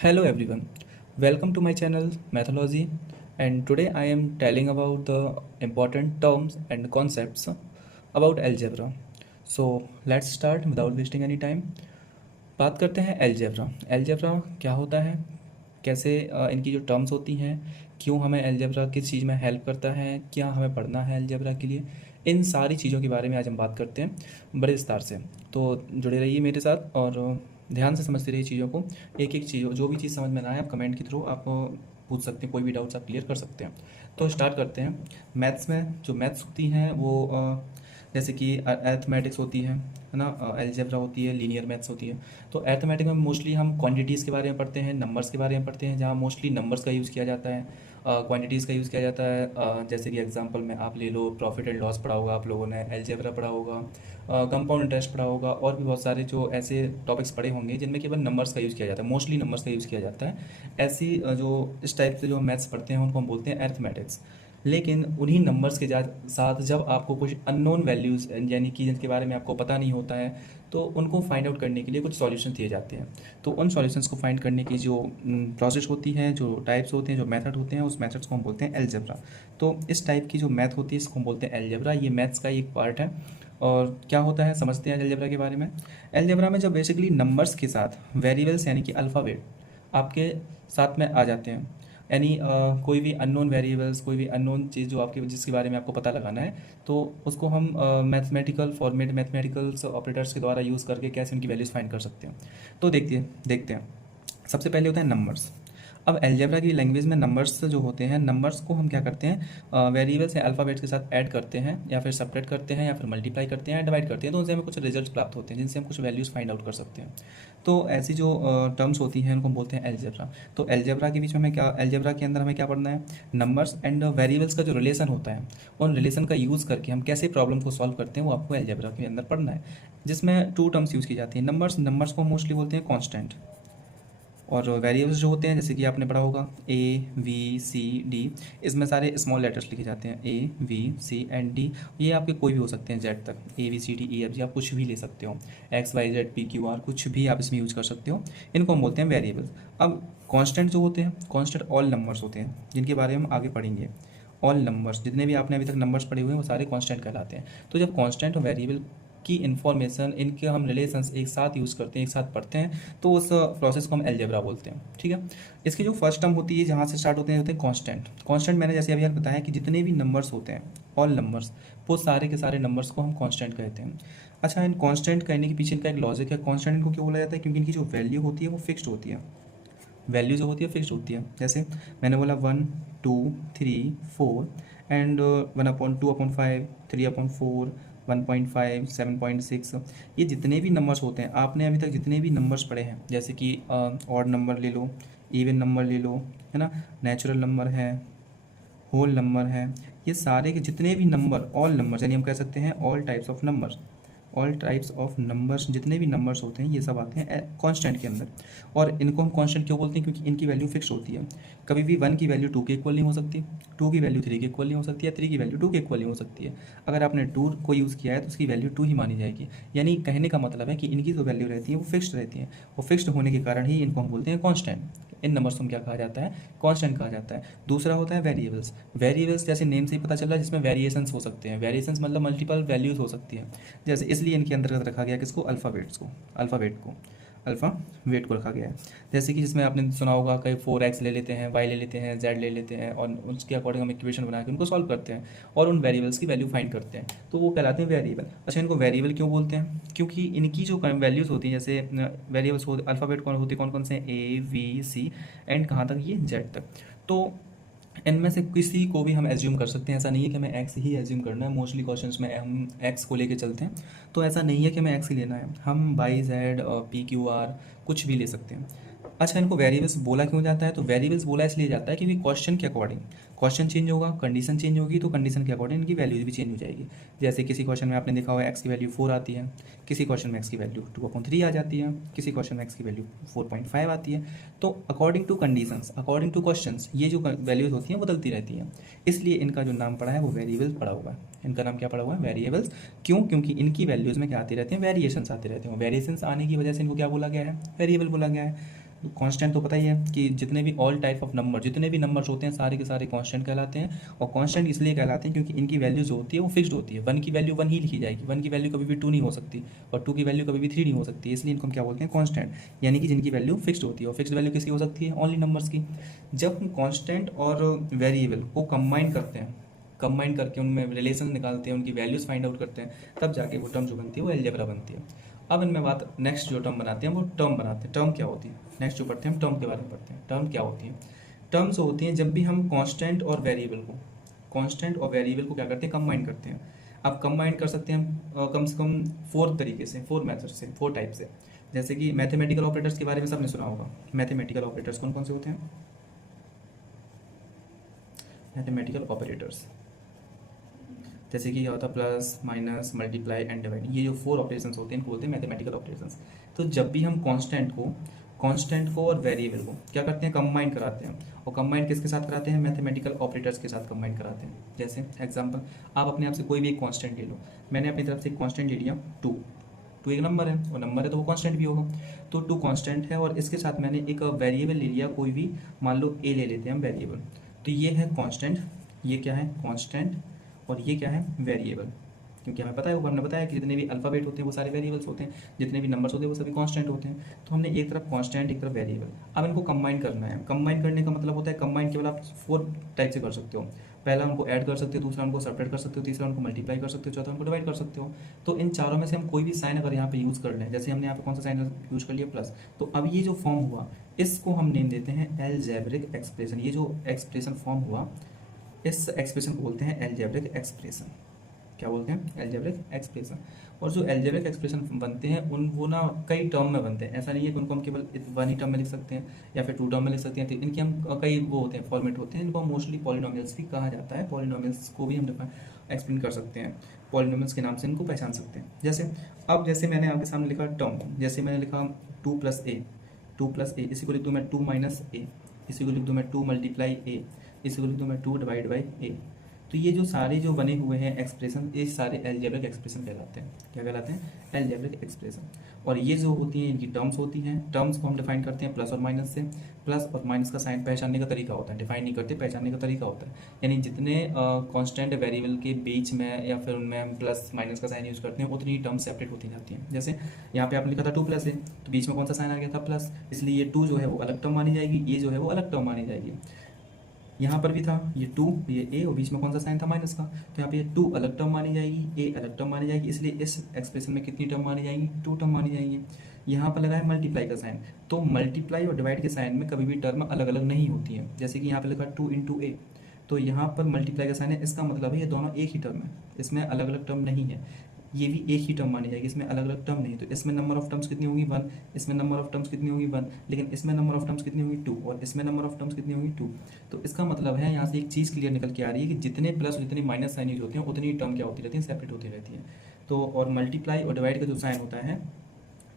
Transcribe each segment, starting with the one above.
Hello everyone, welcome to my channel Mathology, and today I am telling about the important terms and concepts about algebra. So let's start without wasting any time. बात करते हैं algebra. Algebra क्या होता है, कैसे इनकी जो terms होती हैं, क्यों हमें अलजेब्रा किस चीज़ में हेल्प करता है, क्या हमें पढ़ना है अलजेब्रा के लिए, इन सारी चीज़ों के बारे में आज हम बात करते हैं बड़े विस्तार से। तो जुड़े रहिए मेरे साथ और ध्यान से समझते रहिए चीज़ों को। एक एक चीज़, जो भी चीज़ समझ में ना आए आप कमेंट के थ्रू आप पूछ सकते हैं, कोई भी डाउट्स आप क्लियर कर सकते हैं। तो स्टार्ट करते हैं। मैथ्स में जो मैथ्स होती हैं वो जैसे कि अर्थमेटिक्स होती है ना, अलजेब्रा होती है, लीनियर मैथ्स होती है। तो अर्थमेटिक में मोस्टली हम क्वांटिटीज़ के बारे में पढ़ते हैं, नंबर्स के बारे में पढ़ते हैं, जहाँ मोस्टली नंबर्स का यूज़ किया जाता है, क्वांटिटीज़ का यूज़ किया जाता है। जैसे कि एग्जांपल में आप ले लो, प्रॉफिट एंड लॉस पढ़ा होगा आप लोगों ने, अलजेब्रा पढ़ा होगा, कंपाउंड इंटरेस्ट पढ़ा होगा, और भी बहुत सारे जो ऐसे टॉपिक्स पढ़े होंगे जिनमें केवल नंबर्स का यूज़ किया जाता है, मोस्टली नंबर्स का यूज़ किया जाता है। ऐसी जो इस टाइप से जो मैथ्स पढ़ते हैं उनको हम बोलते हैं अर्थमेटिक्स। लेकिन उन्हीं नंबर्स के साथ जब आपको कुछ अननोन वैल्यूज़ यानी कि जिनके बारे में आपको पता नहीं होता है, तो उनको फाइंड आउट करने के लिए कुछ सॉल्यूशन दिए जाते हैं। तो उन सॉल्यूशंस को फाइंड करने की जो प्रोसेस होती है, जो टाइप्स होते हैं, जो मेथड होते हैं, उस मेथड्स को हम बोलते हैं अलजेब्रा। तो इस टाइप की जो मैथ होती है इसको हम बोलते हैं अलजेब्रा। ये मैथ्स का एक पार्ट है। और क्या होता है समझते हैं अलजेब्रा के बारे में। अलजेब्रा में जब बेसिकली नंबर्स के साथ वेरिएबल्स यानी कि अल्फ़ाबेट आपके साथ में आ जाते हैं, यानी कोई भी अननोन वेरिएबल्स, कोई भी अननोन चीज़ जो आपके जिसके बारे में आपको पता लगाना है, तो उसको हम मैथमेटिकल फॉर्मेट, मैथमेटिकल्स ऑपरेटर्स के द्वारा यूज़ करके कैसे उनकी वैल्यूज़ फाइंड कर सकते हैं। तो देखते हैं। सबसे पहले होता है नंबर्स। अब अलजेब्रा की लैंग्वेज में नंबर्स जो होते हैं, नंबर्स को हम क्या करते हैं, वेरिएबल्स या अल्फ़ाबेट्स के साथ ऐड करते हैं, या फिर सब्ट्रैक्ट करते हैं, या फिर मल्टीप्लाई करते हैं, डिवाइड करते हैं, तो उनसे हमें कुछ रिजल्ट प्राप्त होते हैं जिनसे हम कुछ वैल्यूज़ फाइंड आउट कर सकते हैं। तो ऐसी जो टर्म्स होती हैं उनको हम बोलते हैं अलजेब्रा। तो अलजेब्रा के बीच में हमें क्या, अलजेब्रा के अंदर हमें क्या पढ़ना है, नंबर्स एंड वेरिएबल्स का जो रिलेशन होता है, उन रिलेशन का यूज़ करके हम कैसे प्रॉब्लम को सॉल्व करते हैं वो आपको अलजेब्रा के अंदर पढ़ना है। जिसमें टू टर्म्स यूज़ की जाती हैं। नंबर्स को मोस्टली बोलते हैं कांस्टेंट, और वेरिएबल्स जो होते हैं जैसे कि आपने पढ़ा होगा A B C D, इसमें सारे स्मॉल लेटर्स लिखे जाते हैं, A B C and D। ये आपके कोई भी हो सकते हैं, जेड तक, A B C D E F G, आप कुछ भी ले सकते हो, XYZ PQR, कुछ भी आप इसमें यूज कर सकते हो। इनको हम बोलते हैं वेरिएबल्स। अब कांस्टेंट जो होते हैं, कांस्टेंट ऑल नंबर्स होते हैं जिनके बारे में हम आगे पढ़ेंगे। ऑल नंबर्स, जितने भी आपने अभी तक नंबर्स पढ़े हुए हैं वो सारे कांस्टेंट कहलाते हैं। तो जब कांस्टेंट और वेरिएबल की इन्फॉर्मेशन, इनके हम रिलेशंस एक साथ यूज़ करते हैं, एक साथ पढ़ते हैं, तो उस प्रोसेस को हम अलजेब्रा बोलते हैं। ठीक है। इसकी जो फर्स्ट टर्म होती है, जहाँ से स्टार्ट होते हैं कांस्टेंट। कांस्टेंट मैंने जैसे अभी आपको बताया कि जितने भी नंबर्स होते हैं, ऑल नंबर्स, वो सारे के सारे नंबर्स को हम कांस्टेंट कहते हैं। अच्छा, इन कांस्टेंट कहने के पीछे इनका एक लॉजिक है। कांस्टेंट इनको क्यों बोला जाता है, क्योंकि इनकी जो वैल्यू होती है वो फिक्स्ड होती है। वैल्यू जो होती है फिक्स्ड होती है। जैसे मैंने बोला 1 2 3 4, एंड 1/2/5, 3/4, 1.5, 7.6, ये जितने भी नंबर्स होते हैं, आपने अभी तक जितने भी नंबर्स पढ़े हैं, जैसे कि ऑड नंबर ले लो, इवन नंबर ले लो, है ना, नेचुरल नंबर है, होल नंबर है, ये सारे के जितने भी नंबर, ऑल नंबर्स, यानी हम कह सकते हैं all types of numbers, all types of numbers, जितने भी नंबर्स होते हैं ये सब आते हैं कांस्टेंट के अंदर। और इनको हम कांस्टेंट क्यों बोलते हैं, क्योंकि इनकी वैल्यू फिक्स होती है। कभी भी 1 की वैल्यू 2 के इक्वल नहीं हो सकती, 2 की वैल्यू 3 के इक्वल नहीं हो सकती, या 3 की वैल्यू 2 के इक्वल नहीं हो सकती है। अगर आपने 2 को यूज़ किया है तो उसकी वैल्यू 2 ही मानी जाएगी। यानी कहने का मतलब है कि इनकी जो वैल्यू रहती है वो फिक्स्ड रहती है, और फिक्स्ड होने के कारण ही इनको हम बोलते हैं कांस्टेंट। इन नंबर्स को हम क्या कहा जाता है, कांस्टेंट कहा जाता है। दूसरा होता है वेरिएबल्स। वेरिएबल्स जैसे नेम से ही पता चल रहा है, जिसमें वेरिएशंस हो सकते हैं। वेरिएशंस मतलब मल्टीपल वैल्यूज़ हो सकती है। जैसे इसलिए इनके अंतर्गत रखा गया किसको, अल्फ़ावेट को रखा गया है। जैसे कि जिसमें आपने सुना होगा कई 4x ले लेते हैं, y ले लेते हैं, z ले लेते हैं, और उसके अकॉर्डिंग हम इक्वेशन बना के उनको सॉल्व करते हैं और उन वेरिएबल्स की वैल्यू फाइंड करते हैं, तो वो कहलाते हैं वेरिएबल। अच्छा, इनको वेरिएबल क्यों बोलते हैं, क्योंकि इनकी जो वैल्यूज़ होती हैं, जैसे वेरिएबल्स होते, अल्फ़ाबेट कौन कौन से हैं, A B C एंड कहाँ तक, ये z तक। तो इनमें से किसी को भी हम एज्यूम कर सकते हैं। ऐसा नहीं है कि हमें एक्स ही एज्यूम करना है। मोस्टली क्वेश्चंस में हम एक्स को लेके चलते हैं, तो ऐसा नहीं है कि हमें एक्स ही लेना है, हम वाई जेड PQR कुछ भी ले सकते हैं। अच्छा, इनको वेरिएबल्स बोला क्यों जाता है, तो वेरिएबल्स बोला इसलिए जाता है क्योंकि क्वेश्चन के अकॉर्डिंग क्वेश्चन चेंज होगा, कंडीशन चेंज होगी, तो कंडीशन के अकॉर्डिंग इनकी वैल्यूज भी चेंज हो जाएगी। जैसे किसी क्वेश्चन में आपने देखा होगा एक्स की वैल्यू 4 आती है, किसी क्वेश्चन में एक्स की वैल्यू 2/3 आ जाती है, किसी क्वेश्चन में एक्स की वैल्यू 4.5 आती है। तो according to conditions, according two questions, ये जो वैल्यूज होती हैं बदलती रहती हैं। इसलिए इनका जो नाम पड़ा है वो वेरिएबल्स पड़ा हुआ है। इनका नाम क्या पड़ा हुआ है, वेरिएबल्स। क्यों, क्योंकि इनकी वैल्यूज़ में क्या आती रहती हैं, वेरिएशंस आते रहते हैं। वेरिएशंस आने की वजह से इनको क्या बोला गया है, वेरिएबल बोला गया है। कांस्टेंट तो पता ही है कि जितने भी ऑल टाइप ऑफ नंबर, जितने भी नंबर्स होते हैं सारे के सारे कांस्टेंट कहलाते हैं। और कांस्टेंट इसलिए कहलाते हैं क्योंकि इनकी वैल्यू जो होती है वो फिक्स्ड होती है। 1 की वैल्यू 1 ही लिखी जाएगी, 1 की वैल्यू कभी भी 2 नहीं हो सकती, और 2 की वैल्यू कभी भी 3 नहीं हो सकती, इसलिए इनको हम क्या बोलते हैं, कांस्टेंट, यानी कि जिनकी वैल्यू फिक्स्ड होती है। और फिक्स्ड वैल्यू किसकी हो सकती है, ओनली नंबर्स की। जब हम कांस्टेंट और वेरिएबल को कंबाइन करते हैं, कंबाइन करके उनमें रिलेशन निकालते हैं, उनकी वैल्यूज़ फाइंड आउट करते हैं, तब जाके वो टर्म जो बनती है वो अलजेब्रा बनती है। अब इनमें बात, नेक्स्ट जो टर्म बनाते हैं वो टर्म बनाते हैं। टर्म क्या होती है, नेक्स्ट जो पढ़ते हैं हम टर्म के बारे में पढ़ते हैं। टर्म क्या होती है, टर्म्स होती हैं जब भी हम कांस्टेंट और वेरिएबल को, कांस्टेंट और वेरिएबल को क्या करते हैं, कंबाइन करते हैं। अब कंबाइन कर सकते हैं हम कम से कम 4 तरीके से, 4 मेथड से, 4 टाइप से। जैसे कि मैथमेटिकल ऑपरेटर्स के बारे में सबने सुना होगा। मैथमेटिकल ऑपरेटर्स कौन कौन से होते हैं, मैथमेटिकल ऑपरेटर्स जैसे कि क्या होता है, plus, minus, multiply and divide, ये जो 4 ऑपरेशंस होते हैं इनको बोलते हैं मैथमेटिकल ऑपरेशंस। तो जब भी हम कांस्टेंट को और वेरिएबल को क्या करते हैं, कंबाइन कराते हैं। और कंबाइन किसके साथ कराते हैं, मैथमेटिकल ऑपरेटर्स के साथ कंबाइन कराते हैं। जैसे एग्जांपल, आप अपने आप से कोई भी एक कांस्टेंट ले लो। मैंने अपनी तरफ से एक कांस्टेंट ले लिया 2। 2 एक नंबर है, और नंबर है तो वो कांस्टेंट भी होगा। तो 2 कांस्टेंट है, और इसके साथ मैंने एक वेरिएबल ले लिया कोई भी, मान लो ए ले लेते हैं हम वेरिएबल। तो ये है कांस्टेंट, ये क्या है, कांस्टेंट, और ये क्या है, वेरिएबल। क्योंकि हमें पता है, ऊपर हमने बताया कि जितने भी अल्फ़ाबेट होते हैं वो सारे वेरिएबल्स होते हैं, जितने भी नंबर्स होते हैं वो सभी कांस्टेंट होते हैं। तो हमने एक तरफ कांस्टेंट, एक तरफ वेरिएबल। अब इनको कंबाइन करना है। कंबाइन करने का मतलब होता है, कंबाइन केवल आप 4 टाइप से कर सकते हो। पहला उनको ऐड कर सकते हो, दूसरा उनको सब्ट्रैक्ट कर सकते हो, तीसरा उनको मल्टीप्लाई कर सकते हो, चौथा उनको डिवाइड कर सकते हो। तो इन चारों में से हम कोई भी साइन अगर यहाँ पे यूज़ कर लें, जैसे हमने यहाँ पे कौन सा साइन यूज कर लिया, प्लस, तो अब ये जो फॉर्म हुआ इसको हम नेम देते हैं अलजेब्रिक एक्सप्रेशन। ये जो एक्सप्रेशन फॉर्म हुआ इस एक्सप्रेशन को बोलते हैं अलजेब्रिक एक्सप्रेशन। क्या बोलते हैं, अलजेब्रिक एक्सप्रेशन। और जो अलजेब्रिक एक्सप्रेशन बनते हैं उन वो ना कई टर्म में बनते हैं। ऐसा नहीं है कि उनको हम केवल 1 ही टर्म में लिख सकते हैं या फिर 2 टर्म में लिख सकते हैं। तो इनके हम कई वो होते हैं, फॉर्मेट होते हैं। इनको मोस्टली पॉलिनोमियल्स भी कहा जाता है। पॉलिनोमियल्स को भी हम एक्सप्लेन कर सकते हैं, पॉलिनोमियल्स के नाम से इनको पहचान सकते हैं। जैसे मैंने आपके सामने लिखा टर्म, जैसे मैंने लिखा 2 + a, 2 + a, इसी को लिख दूँ मैं 2 - a, इसी को लिख दूँ मैं 2 × a, इसी को लिख दूँ मैं 2 / a। तो ये जो सारे जो बने हुए हैं एक्सप्रेशन, ये सारे अलजेब्रिक एक्सप्रेशन कहलाते हैं। क्या कहलाते हैं, अलजेब्रिक एक्सप्रेशन। और ये जो होती हैं इनकी टर्म्स होती हैं। टर्म्स को हम डिफाइन करते हैं प्लस और माइनस से। प्लस और माइनस का साइन पहचानने का तरीका होता है, डिफाइन नहीं करते, पहचानने का तरीका होता है। यानी जितने कांस्टेंट वेरिएबल के बीच में या फिर उनमें हम प्लस माइनस का साइन यूज़ करते हैं, उतनी टर्म्स सेपरेट होती जाती हैं। जैसे यहाँ पे आपने लिखा था 2 + a, तो बीच में कौन सा साइन आ गया था, प्लस, इसलिए ये 2 जो है वो अलग टर्म मानी जाएगी, ये जो है वो अलग टर्म मानी जाएगी। यहाँ पर भी था ये 2, ये a, और बीच में कौन सा साइन था, माइनस का। तो यहाँ पे ये 2 अलग टर्म मानी जाएगी, a अलग टर्म मानी जाएगी, इसलिए इस एक्सप्रेशन में कितनी टर्म मानी जाएंगी, 2 टर्म मानी जाएंगी। यहाँ पर लगा है मल्टीप्लाई का साइन, तो मल्टीप्लाई और डिवाइड के साइन में कभी भी टर्म अलग अलग नहीं होती है। जैसे कि यहाँ पे लिखा 2 × a, तो यहाँ पर मल्टीप्लाई का साइन है, इसका मतलब है ये दोनों एक ही टर्म है, इसमें अलग अलग टर्म नहीं है। ये भी एक ही टर्म मानी जाएगी, इसमें अलग अलग टर्म नहीं। तो इसमें नंबर ऑफ टर्म्स कितनी होगी, 1, इसमें नंबर ऑफ टर्म्स कितनी होगी, 1, लेकिन इसमें नंबर ऑफ टर्म्स कितनी होगी, 2, और इसमें नंबर ऑफ टर्म्स कितनी होगी, 2। तो इसका मतलब है यहाँ से एक चीज़ क्लियर निकल के आ रही है कि जितने प्लस और जितने माइनस साइन यूज होते हैं उतनी टर्म क्या होती रहती है, सेपरेट होती रहती है। तो और मल्टीप्लाई और डिवाइड का जो साइन होता है,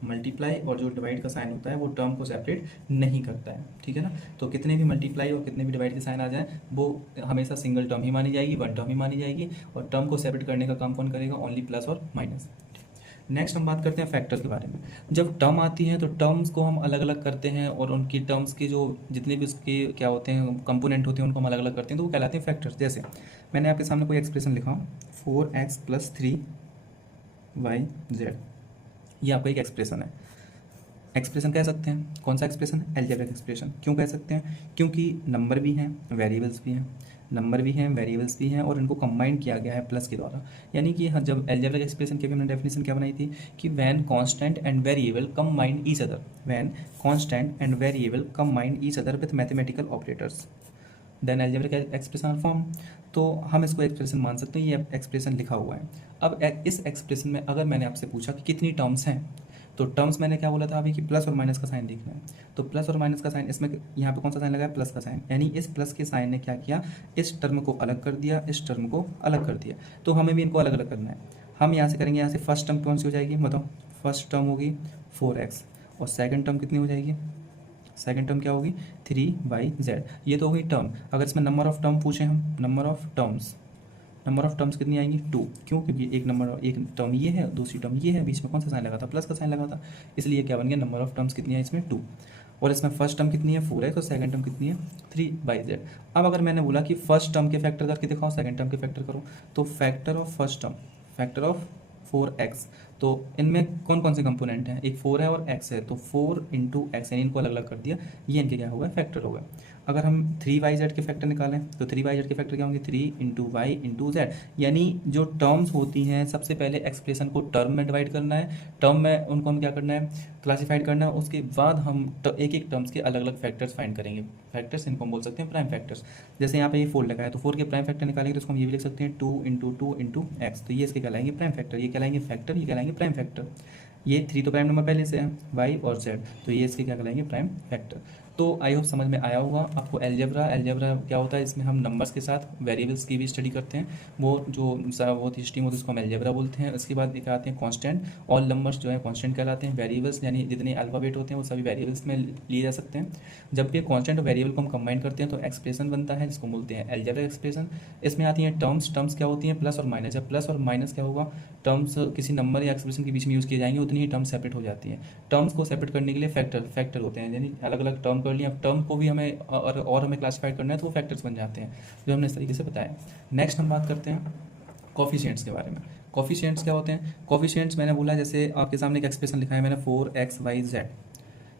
मल्टीप्लाई और जो डिवाइड का साइन होता है वो टर्म को सेपरेट नहीं करता है, ठीक है ना। तो कितने भी मल्टीप्लाई और कितने भी डिवाइड के साइन आ जाए वो हमेशा सिंगल टर्म ही मानी जाएगी, 1 टर्म ही मानी जाएगी। और टर्म को सेपरेट करने का काम कौन करेगा, ओनली प्लस और माइनस। नेक्स्ट हम बात करते हैं फैक्टर के बारे में। जब टर्म आती है तो टर्म्स को हम अलग अलग करते हैं, और उनकी टर्म्स के जो जितने भी उसके क्या होते हैं कंपोनेंट होते हैं उनको हम अलग अलग करते हैं, तो वो कहलाते हैं फैक्टर्स। जैसे मैंने आपके सामने कोई एक्सप्रेशन लिखा 4x + 3yz, ये आपका एक एक्सप्रेशन है। एक्सप्रेशन कह सकते हैं, कौन सा एक्सप्रेशन, अलजेब्रिक एक्सप्रेशन। क्यों कह सकते हैं, क्योंकि नंबर भी हैं, वेरिएबल्स भी हैं, नंबर भी हैं, वेरिएबल्स भी हैं, और इनको कंबाइन किया गया है प्लस के द्वारा। यानी कि जब अलजेब्रिक एक्सप्रेशन की हमने डेफिनेशन क्या बनाई थी कि when constant and variable combine each other, when constant and variable combine each other with mathematical operators then algebraic expression are form. तो हम इसको एक्सप्रेशन मान सकते हैं, ये एक्सप्रेशन लिखा हुआ है। अब इस एक्सप्रेशन में अगर मैंने आपसे पूछा कि कितनी टर्म्स हैं, तो टर्म्स मैंने क्या बोला था अभी कि प्लस और माइनस का साइन देखना है। तो प्लस और माइनस का साइन, इसमें यहाँ पे कौन सा साइन लगा है, प्लस का साइन, यानी इस प्लस के साइन ने क्या किया, इस टर्म को अलग कर दिया, इस टर्म को अलग कर दिया। तो हमें भी इनको अलग अलग करना है। हम यहाँ से करेंगे, यहाँ से फर्स्ट टर्म कौन सी हो जाएगी बताओ, फर्स्ट टर्म होगी 4x, और सेकेंड टर्म कितनी हो जाएगी, सेकेंड टर्म क्या होगी 3yz। ये तो होगी टर्म। अगर इसमें नंबर ऑफ टर्म पूछे हम, नंबर ऑफ टर्म्स कितनी आएंगी, 2। क्यों, क्योंकि एक टर्म ये है, दूसरी टर्म ये है, बीच में कौन सा साइन लगा था, प्लस का साइन लगा था, इसलिए क्या बन गया, नंबर ऑफ टर्म्स कितनी है इसमें, 2। और इसमें फर्स्ट टर्म कितनी है 4 है, तो सेकंड टर्म कितनी है 3/z। अब अगर मैंने बोला कि फर्स्ट टर्म के फैक्टर करके दिखाओ, सेकंड टर्म के फैक्टर करो, तो factor of first term, factor of 4x, तो इनमें कौन कौन से कंपोनेंट हैं, एक 4 है और x है, तो 4 इंटू एक्स, यानी इनको अलग अलग कर दिया, ये इनके क्या होगा फैक्टर होगा। अगर हम 3/z के फैक्टर निकालें तो 3/z के फैक्टर क्या होंगे 3 इंटू वाई इंटू जेड, यानी जो टर्म्स होती हैं सबसे पहले एक्सप्रेशन को टर्म में डिवाइड करना है, टर्म में उनको हम क्या करना है क्लासीफाइड करना है, उसके बाद हम एक एक टर्म्स के अलग अलग फैक्टर्स फाइंड करेंगे। फैक्टर्स इनको हम बोल सकते हैं प्राइम फैक्टर्स। जैसे यहाँ पे ये 4 लगा है तो 4 के प्राइम फैक्टर निकालेंगे तो उसको हम ये भी लिख सकते हैं 2 इंटू टू इंटू एक्स, तो ये इसके कहलाएंगे प्राइम फैक्टर, ये कहलाएंगे फैक्टर, ये कहलाएंगे प्राइम फैक्टर। ये 3 तो प्राइम नंबर पहले से है वाई और जेड, तो ये इसके क्या कहलाएंगे प्राइम फैक्टर। तो आई होप समझ में आया होगा आपको। अलजेब्रा, अलजेब्रा क्या होता है, इसमें हम नंबर्स के साथ वेरिएबल्स की भी स्टडी करते हैं, वो जो वो स्ट्रीम होती है उसको हम अलजेब्रा बोलते हैं। उसके बाद एक आते हैं कांस्टेंट, ऑल नंबर्स जो है कांस्टेंट कहलाते हैं, वेरिएबल्स यानी जितने अल्फ़ाबेट होते हैं वो सभी वेरिएबल्स में लिए जा सकते हैं। जब भी कांस्टेंट और वेरिएबल को हम कंबाइन करते हैं तो एक्सप्रेशन बनता है जिसको बोलते हैं अलजेब्रिक एक्सप्रेशन। इसमें आती हैं टर्म्स, टर्म्स क्या होती हैं प्लस और माइनस, जब प्लस और माइनस क्या होगा टर्म्स किसी नंबर या एक्सप्रेशन के बीच में यूज़ किए जाएंगे उतनी ही टर्म्स सेपरेट हो जाती हैं। टर्म्स को सेपरेट करने के लिए फैक्टर होते हैं, यानी अलग अलग टर्म कर लिए, अब टर्म को भी हमें और हमें क्लासीफाइड करना है तो वो फैक्टर्स बन जाते हैं, जो हमने इस तरीके से बताया। नेक्स्ट हम बात करते हैं कॉफिशिएंट्स के बारे में। कॉफिशिएंट्स क्या होते हैं, कॉफिशिएंट्स मैंने बोला जैसे आपके सामने एक एक्सप्रेशन लिखा है मैंने 4xyz,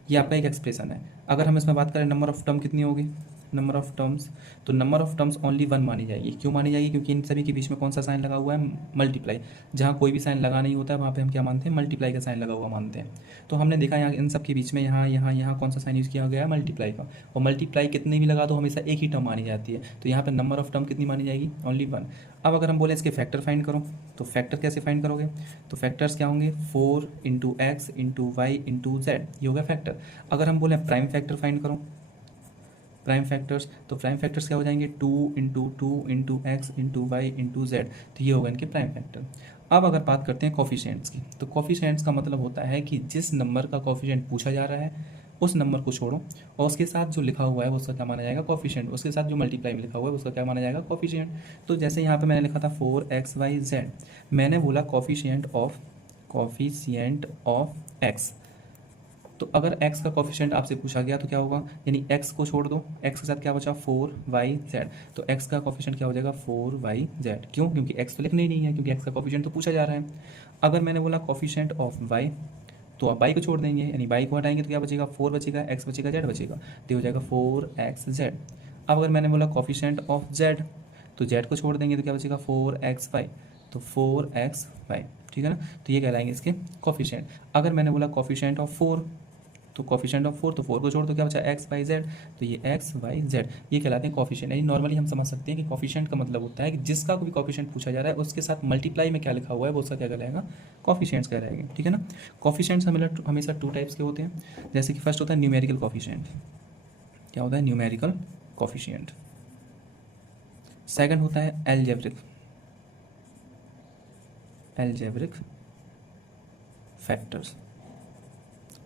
ये आपका एक एक्सप्रेशन है। अगर हम इसमें बात करें नंबर ऑफ टर्म कितनी होगी, नंबर ऑफ टर्म्स, तो नंबर ऑफ टर्म्स ओनली 1 मानी जाएगी। क्यों मानी जाएगी, क्योंकि इन सभी के बीच में कौन सा साइन लगा हुआ है मल्टीप्लाई, जहाँ कोई भी साइन लगा नहीं होता है वहाँ पे हम क्या मानते हैं मल्टीप्लाई का साइन लगा हुआ मानते हैं। तो हमने देखा यहाँ इन सब के बीच में यहाँ कौन सा साइन यूज़ किया गया है मल्टीप्लाई का, और मल्टीप्लाई कितने भी लगा दो हमेशा एक ही टर्म मानी जाती है, तो यहाँ पर नंबर ऑफ टर्म कितनी मानी जाएगी ओनली 1। अब अगर हम बोले इसके फैक्टर फाइंड करो, तो फैक्टर कैसे फाइंड करोगे, तो फैक्टर्स क्या होंगे 4 into x into y into z, ये हो गया फैक्टर। अगर हम बोले प्राइम फैक्टर फाइंड करो, प्राइम फैक्टर्स, तो प्राइम फैक्टर्स क्या हो जाएंगे 2 into two into x into y into z, तो ये होगा इनके प्राइम फैक्टर। अब अगर बात करते हैं कॉफिशिएंट्स की, तो कॉफिशिएंट्स का मतलब होता है कि जिस नंबर का कॉफिशिएंट पूछा जा रहा है उस नंबर को छोड़ो और उसके साथ जो लिखा हुआ है उसका क्या माना जाएगा कॉफिशिएंट, उसके साथ जो मल्टीप्लाई में लिखा हुआ है उसका क्या माना जाएगा कॉफिशिएंट। तो जैसे यहाँ पे मैंने लिखा था 4xyz, मैंने बोला कॉफिशिएंट ऑफ एक्स, तो अगर x का कॉफिशिएंट आपसे पूछा गया तो क्या होगा, यानी x को छोड़ दो, x के साथ क्या बचा 4yz, तो x का कॉफिशिएंट क्या हो जाएगा 4yz। क्यों, क्योंकि x तो लिखना ही नहीं है, क्योंकि x का कॉफिशिएंट तो पूछा जा रहा है। अगर मैंने बोला कॉफिशिएंट ऑफ y, तो आप y को छोड़ देंगे, यानी y को हटाएंगे तो क्या बचेगा 4 बचेगा, x बचेगा, z बचेगा, तो हो जाएगा 4xz। अब अगर मैंने बोला कॉफिशिएंट ऑफ z, तो z को छोड़ देंगे तो क्या बचेगा 4xy, तो 4xy, ठीक है ना, तो ये कहलाएंगे इसके कॉफिशिएंट। अगर मैंने बोला कॉफिशिएंट ऑफ 4, तो कॉफिशिएंट ऑफ 4, तो 4 को छोड़ तो क्या बचा xyz, तो ये xyz, ये कहलाते हैं कॉफिशिएंट। यानी नॉर्मली हम समझ सकते हैं कि कॉफिशिएंट का मतलब होता है कि जिसका कोई कॉफिशिएंट पूछा जा रहा है उसके साथ मल्टीप्लाई में क्या लिखा हुआ है वो उसका क्या कहलाएगा कॉफिशिएंट्स कहलाएगा, ठीक है ना। कॉफिशिएंट्स हमेशा 2 टाइप्स के होते हैं, जैसे कि फर्स्ट होता है न्यूमेरिकल कॉफिशिएंट, क्या होता है न्यूमेरिकल कॉफिशिएंट। सेकंड होता है एल्जेब्रिक फैक्टर्स,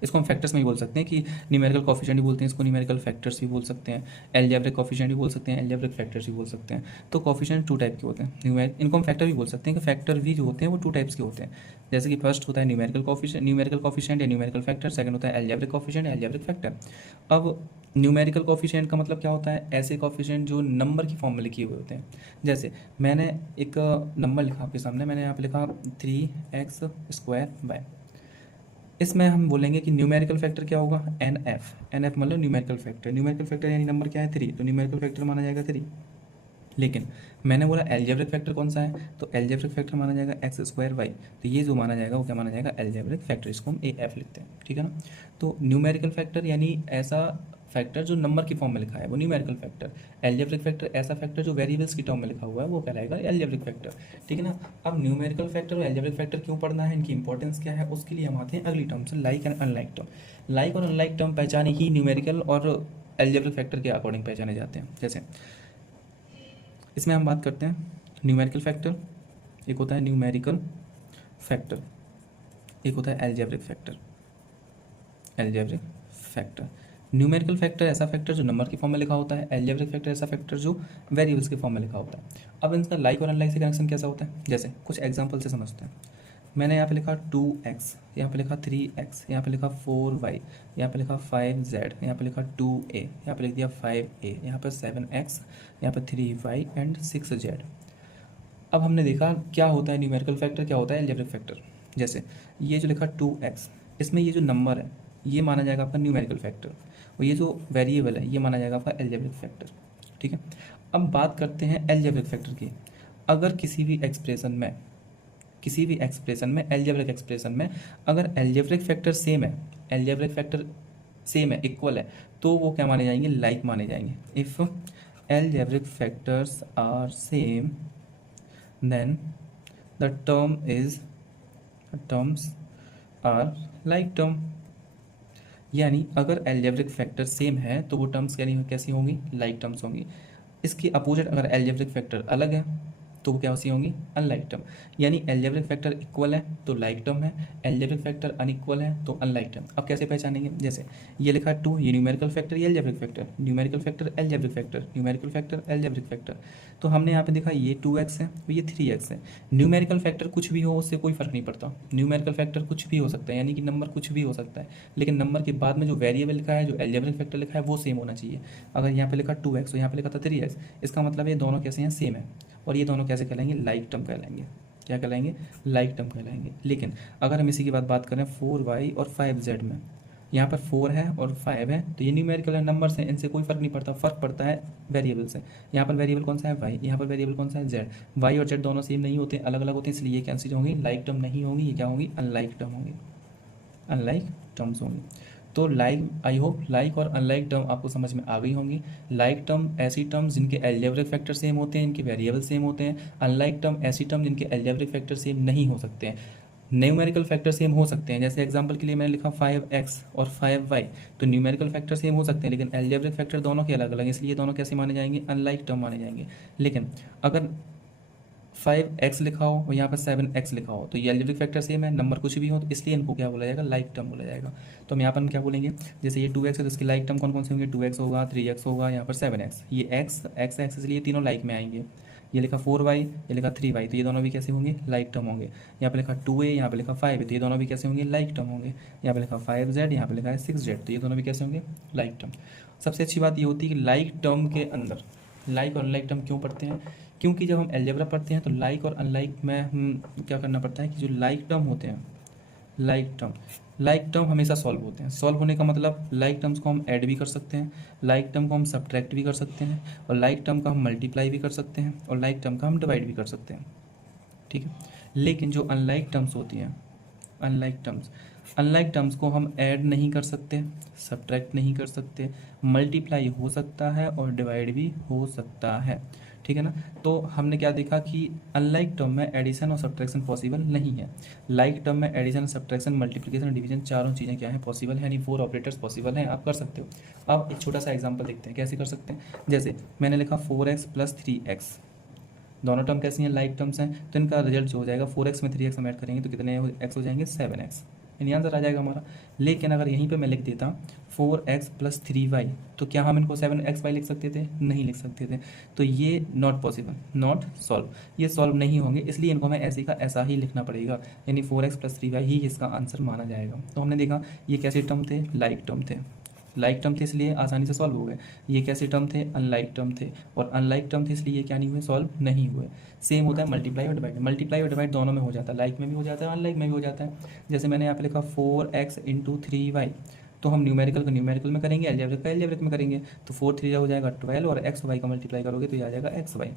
इसको हम फैक्टर्स में ही बोल सकते हैं कि न्यूमेरिकल कॉफिशिएंट भी बोलते हैं इसको, न्यूमेरिकल फैक्टर्स भी बोल सकते हैं, एल्जेब्रिक कॉफिशिएंट भी बोल सकते हैं, एल्जेब्रिक फैक्टर्स भी बोल सकते हैं। तो कॉफिशिएंट 2 टाइप के होते हैं, इनको हम फैक्टर भी बोल सकते हैं कि फैक्टर भी जो होते हैं वो 2 टाइप्स के होते हैं। जैसे कि फर्स्ट होता है न्यूमेरिकल कॉफिशिएंट या न्यूमेरिकल फैक्टर, सेकंड होता है एल्जेब्रिक कॉफिशिएंट, एल्जेब्रिक फैक्टर। अब न्यूमेरिकल कॉफिशिएंट का मतलब क्या होता है, ऐसे कॉफिशिएंट जो नंबर की फॉर्म में लिखे हुए होते हैं। जैसे मैंने एक नंबर लिखा आपके सामने, मैंने यहाँ पे लिखा 3x²y, इसमें हम बोलेंगे कि न्यूमेरिकल फैक्टर क्या होगा NF मतलब न्यूमेरिकल फैक्टर यानी नंबर क्या है 3, तो न्यूमेरिकल फैक्टर माना जाएगा 3। लेकिन मैंने बोला एल्जेब्रिक फैक्टर कौन सा है, तो एल्जेब्रिक फैक्टर माना जाएगा x²y, तो ये जो माना जाएगा वो क्या माना जाएगा एल्जेब्रिक फैक्टर, इसको हम AF लिखते हैं, ठीक है ना। तो न्यूमेरिकल फैक्टर यानी ऐसा फैक्टर जो नंबर की फॉर्म में लिखा है वो न्यूमेरिकल फैक्टर, एल्जेब्रिक फैक्टर ऐसा फैक्टर जो वेरिएबल्स की टर्म में लिखा हुआ है वो कहलाएगा एल्जेब्रिक फैक्टर, ठीक है ना। अब न्यूमेरिकल फैक्टर और एल्जेब्रिक फैक्टर क्यों पढ़ना है, इनकी इंपॉर्टेंस क्या है, उसके लिए हम आते हैं अगली टर्म से, like and unlike term. Like और अनलाइक टर्म पहचाने ही न्यूमेरिकल और एल्जेब्रिक फैक्टर के अकॉर्डिंग पहचाने जाते हैं। जैसे इसमें हम बात करते हैं न्यूमेरिकल फैक्टर, एक होता है न्यूमेरिकल फैक्टर, एक होता है एल्जेब्रिक फैक्टर। न्यूमेरिकल फैक्टर ऐसा फैक्टर जो नंबर की फॉर्म में लिखा होता है, एल्जेब्रिक फैक्टर ऐसा फैक्टर जो वेरिएबल्स की फॉर्म में लिखा होता है। अब इनका लाइक और अनलाइक से कनेक्शन कैसा होता है, जैसे कुछ एग्जांपल से समझते हैं। मैंने यहाँ पे लिखा 2x, यहाँ पे लिखा 3x, यहाँ पे लिखा 4y, यहाँ पे लिखा 5z, यहाँ पे लिखा 2a, यहाँ पे लिख दिया 5a, यहाँ पे 7x, यहाँ पे 3y एंड 6z। अब हमने देखा क्या होता है न्यूमेरिकल फैक्टर, क्या होता है अलजेब्रिक फैक्टर। जैसे ये जो लिखा 2x, इसमें ये जो नंबर है ये माना जाएगा आपका न्यूमेरिकल फैक्टर, और ये जो वेरिएबल है ये माना जाएगा आपका अलजेब्रिक फैक्टर। ठीक है, अब बात करते हैं अलजेब्रिक फैक्टर की। अगर किसी भी एक्सप्रेशन में अलजेब्रिक एक्सप्रेशन में अगर अलजेब्रिक फैक्टर सेम है, अलजेब्रिक फैक्टर सेम है, इक्वल है, तो वो क्या माने जाएंगे, लाइक माने जाएंगे। If algebraic factors are same then the terms are like term. यानी अगर अलजेब्रिक फैक्टर सेम है तो वो टर्म्स कैसी होंगी, लाइक टर्म्स होंगी। इसकी अपोजिट अगर अलजेब्रिक फैक्टर अलग है तो वो कैसी होंगी, अनलाइक टर्म। यानी अलजेब्रिक फैक्टर इक्वल है तो लाइक टर्म है, अलजेब्रिक फैक्टर अनइक्वल है तो अनलाइक टर्म। अब कैसे पहचानेंगे, जैसे ये लिखा 2, ये न्यूमेरिकल फैक्टर, ये algebraic factor, numerical factor algebraic factor, numerical factor algebraic factor. तो हमने यहाँ पे देखा ये 2x है और ये 3x है। न्यूमेरिकल फैक्टर कुछ भी हो उससे कोई फर्क नहीं पड़ता, न्यूमेरिकल फैक्टर कुछ भी हो सकता है, यानी कि नंबर कुछ भी हो सकता है, लेकिन नंबर के बाद में जो वेरिएबल लिखा है, जो अलजेब्रिक फैक्टर लिखा है वो सेम होना चाहिए। अगर यहाँ पे लिखा 2x और यहाँ पे लिखा था 3x, इसका मतलब ये दोनों कैसे हैं, सेम है, और ये दोनों कैसे कहलाएंगे, लाइक टर्म कहलाएंगे। क्या कहलाएंगे, लाइक टर्म कहलाएंगे। लेकिन अगर हम इसी की बात करें 4y और 5z में, यहाँ पर 4 है और 5 है, तो ये न्यूमेरिकल नंबर्स हैं, इनसे कोई फर्क नहीं पड़ता, फर्क पड़ता है वेरिएबल से। यहाँ पर वेरिएबल कौन सा है, y, यहाँ पर वेरिएबल कौन सा है, z। y और z दोनों सेम नहीं होते, अलग अलग होते हैं, इसलिए ये कैंसिल होंगी, लाइक टर्म नहीं होंगी, ये क्या होंगी, अनलाइक टर्म होंगी, अनलाइक टर्म्स होंगी। तो लाइक, आई होप लाइक और अनलाइक टर्म आपको समझ में आ गई होंगी। लाइक टर्म ऐसी टर्म जिनके अलजेब्रिक फैक्टर सेम होते हैं, इनके वेरिएबल सेम होते हैं। अनलाइक टर्म ऐसी टर्म जिनके अलजेब्रिक फैक्टर सेम नहीं हो सकते हैं, न्यूमेरिकल फैक्टर सेम हो सकते हैं। जैसे एग्जांपल के लिए मैंने लिखा 5x और 5y, तो न्यूमेरिकल फैक्टर सेम हो सकते हैं लेकिन अलजेब्रिक फैक्टर दोनों के अलग अलग हैं, इसलिए दोनों कैसे माने जाएंगे, अनलाइक टर्म माने जाएंगे। लेकिन अगर 5x लिखा हो और यहाँ पर 7x लिखा हो तो ये अलजेब्रिक फैक्टर सेम है, नंबर कुछ भी हो, तो इसलिए इनको क्या बोला जाएगा, लाइक टर्म बोला जाएगा। तो हम यहाँ पर हम क्या बोलेंगे, जैसे ये 2x है तो इसके लाइक टर्म कौन कौन से होंगे, 2x होगा, 3x होगा, यहाँ पर 7x, ये x इसलिए तीनों लाइक में आएंगे। ये लिखा 4y, ये लिखा 3y, तो ये दोनों भी कैसे होंगे, लाइक टर्म होंगे। यहाँ पे लिखा 2a, यहाँ पे लिखा 5, तो ये दोनों भी कैसे होंगे, लाइक टर्म होंगे। यहाँ पे लिखा 5z, यहाँ पे लिखा है 6z, तो ये दोनों भी कैसे होंगे, लाइक टर्म। सबसे अच्छी बात ये होती है कि लाइक टर्म के अंदर लाइक और अनलाइक टर्म क्यों पढ़ते हैं, क्योंकि जब हम अलजेब्रा पढ़ते हैं तो लाइक और अनलाइक में हम क्या करना पड़ता है कि जो लाइक टर्म होते हैं, लाइक टर्म हमेशा सॉल्व होते हैं। सॉल्व होने का मतलब लाइक टर्म्स को हम ऐड भी कर सकते हैं, लाइक टर्म को हम सब्ट्रैक्ट भी कर सकते हैं, और लाइक टर्म का हम मल्टीप्लाई भी कर सकते हैं, और लाइक टर्म का हम डिवाइड भी कर सकते हैं। ठीक है, लेकिन जो अनलाइक टर्म्स होती हैं, अनलाइक टर्म्स को हम ऐड नहीं कर सकते, सब्ट्रैक्ट नहीं कर सकते, मल्टीप्लाई हो सकता है और डिवाइड भी हो सकता है। ठीक है ना, तो हमने क्या देखा कि अनलाइक टर्म में एडिशन और सब्ट्रैक्शन पॉसिबल नहीं है। लाइक टर्म में एडिशन, सब्ट्रैक्शन, मल्टीप्लिकेशन, डिवीजन चारों चीज़ें क्या है, पॉसिबल है, यानी 4 ऑपरेटर्स पॉसिबल हैं, आप कर सकते हो। अब एक छोटा सा एग्जांपल देखते हैं कैसे कर सकते हैं। जैसे मैंने लिखा 4x + 3x, दोनों टर्म कैसी हैं, लाइक टर्म्स हैं, तो इनका रिजल्ट जो हो जाएगा 4x में 3x हम ऐड करेंगे तो कितने x हो जाएंगे, 7x, यानी आंसर आ जाएगा हमारा। लेकिन अगर यहीं पे मैं लिख देता 4x + 3y, तो क्या हम इनको 7xy लिख सकते थे, नहीं लिख सकते थे। तो ये नॉट पॉसिबल, नॉट सॉल्व, ये सॉल्व नहीं होंगे, इसलिए इनको हमें ऐसे का ऐसा ही लिखना पड़ेगा, यानी 4x + 3y ही इसका आंसर माना जाएगा। तो हमने देखा ये कैसे टर्म थे, लाइक टर्म थे, लाइक टर्म थे इसलिए आसानी से सॉल्व हो गए। ये कैसे टर्म थे, अनलाइक टर्म थे, और अनलाइक टर्म थे इसलिए ये क्या नहीं हुए, सॉल्व नहीं हुए। सेम होता है मल्टीप्लाई और डिवाइड, मल्टीप्लाई और डिवाइड दोनों में हो जाता है, लाइक में भी हो जाता है, अनलाइक में भी हो जाता है। जैसे मैंने यहाँ पे लिखा 4x × 3y, तो हम न्यूमेरिकल का न्यूमेरिकल में करेंगे, अलजेब्रिक का अलजेब्रिक में करेंगे, तो 4 3 हो जाएगा 12, और x y का मल्टीप्लाई करोगे तो ये आ जाएगा xy।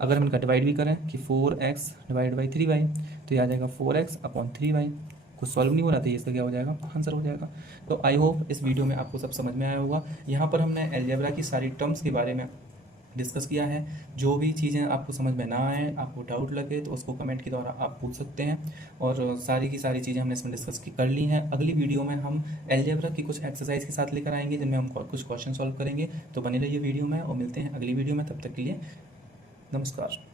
अगर हम इनका डिवाइड भी करें कि 4x / 3y, तो ये आ जाएगा 4x/3y। कुछ सॉल्व नहीं हो रहा था, इसका क्या हो जाएगा, आंसर हो जाएगा। तो आई होप इस वीडियो में आपको सब समझ में आया होगा। यहाँ पर हमने अलजेब्रा की सारी टर्म्स के बारे में डिस्कस किया है। जो भी चीज़ें आपको समझ में ना आए, आपको डाउट लगे, तो उसको कमेंट के द्वारा आप पूछ सकते हैं, और सारी की सारी चीज़ें हमने इसमें डिस्कस कर ली हैं। अगली वीडियो में हम अलजेब्रा की कुछ एक्सरसाइज के साथ लेकर आएंगे जिनमें हम कुछ क्वेश्चन सॉल्व करेंगे। तो बने रहिए वीडियो में, और मिलते हैं अगली वीडियो में, तब तक के लिए नमस्कार।